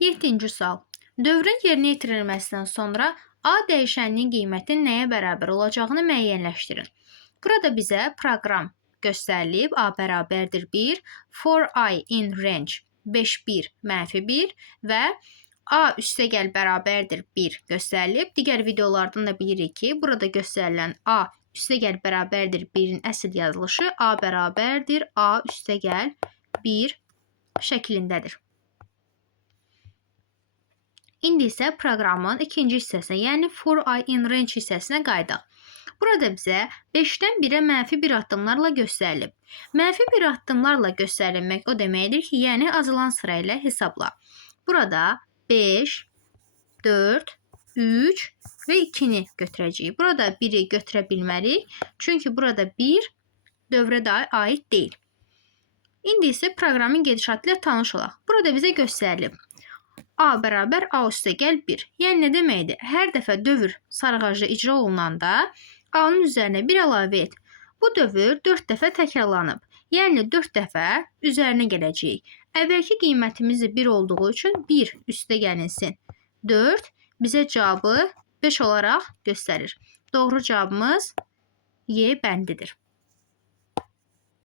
7-ci sual. Dövrün yerinə yetirilməsindən sonra A dəyişəninin qiyməti nəyə bərabər olacağını müəyyənləşdirin. Burada bizə proqram göstərilib. A bərabərdir 1, for I in range 5, 1, -1 və A üstəgəl bərabərdir 1 göstərilib. Digər videolardan da bilirik ki, burada göstərilən A üstəgəl bərabərdir 1-in əsl yazılışı A bərabərdir A üstəgəl 1 şəklindədir. İndi isə proqramın ikinci hissəsinə, yəni for I in range hissəsinə qayıdaq. Burada bizə 5-dən 1-ə -1 addımlarla göstərilib. -1 addımlarla göstərilmək o deməkdir ki, yəni azalan sıra ilə hesabla. Burada 5, 4, 3 və 2-ni götürəcəyik. Burada 1-i götürə bilmərik, çünki burada 1 dövrə aid deyil. İndi isə proqramın gedişatı ilə tanış olaq. Burada bizə göstərilib. A bərabər A üstəgəl 1. Yəni nə deməkdir? Hər dəfə dövr sarğacda icra olunanda A-nın üzərinə 1 əlavə et. Bu dövr 4 dəfə təkrarlanıb. Yəni 4 dəfə üzərinə gələcəyik. Əvvəlki qiymətimiz 1 olduğu üçün 1 üstə gəlinsin 4 bizə cavabı 5 olaraq göstərir. Doğru cavabımız Y bəndidir.